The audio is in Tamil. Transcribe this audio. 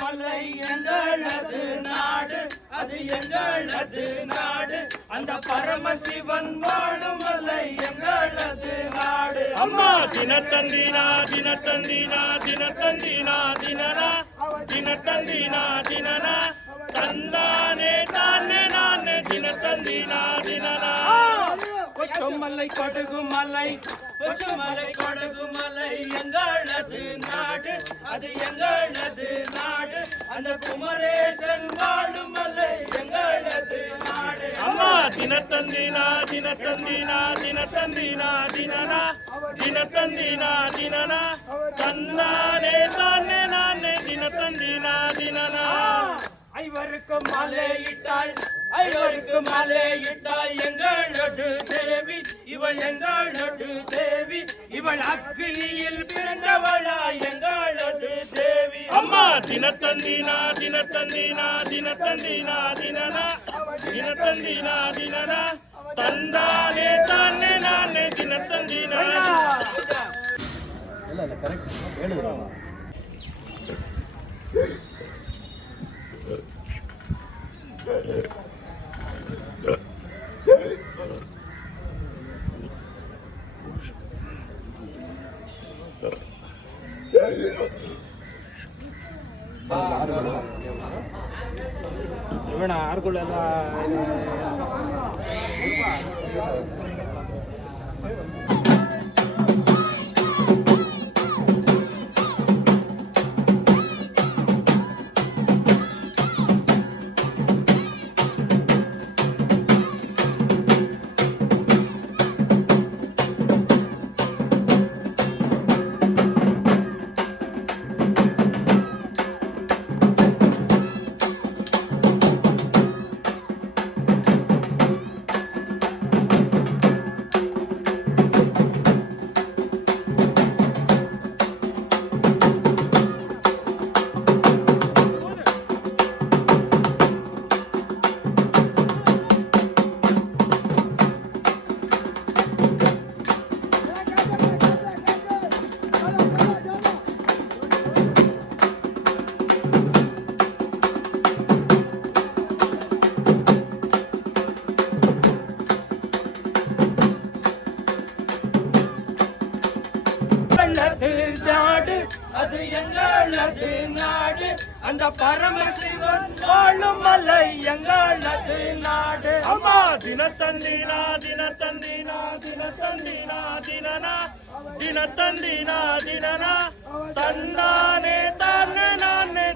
மலை எங்களது நாடு, அது எங்களது நாடு. அந்த பரமசிவன் வாழும் மலை எங்களது நாடு. அம்மா தினத்தந்தினா தினத்தந்தினா தினத்தந்தினா தினனா தினத்தந்தினா தினனா தந்தானே தானே நானே தினத்தந்தினா தினனா. கொச்சுமலை கொடுகுமலை, கொச்சுமலை கொடுகுமலை எங்களது நாடு, அது எங்களது நாடு. அந்த குமரேசன் வாழும் மலை எங்களது நாடு. அம்மா தினத்தந்தினா தினத்தந்தினா தினத்தந்தினா தினனா தினத்தந்தினா தினனா தந்தானே தானே நானே தினத்தந்தினா தினனா. ஐவருக்கு மலையிட்டாள், ஐவருக்கு மலையிட்டாள் எங்களது தேவி, இவள் எங்களது தேவி. இவள் அக்னியில் பிறந்தவளா எங்களது தேவி. அம்மா தினத்தந்தினா தினத்தந்தினா தினத்தந்தினா தினனா தினத்தந்தினா தினனா தந்தானே தானே நானே தினத்தந்தினா. ಇವಣ ಆರ್ಗಳೆಲ್ಲ நாடு, அது எங்களது நாடு. அந்த பரமசிவன் வாழும் மலை எங்களது நாடு. அம்மா தினத்தந்தினா தினத்தந்தினா தினத்தந்தினா தினனா தினத்தந்தினா தினனா தந்தானே தானே நானே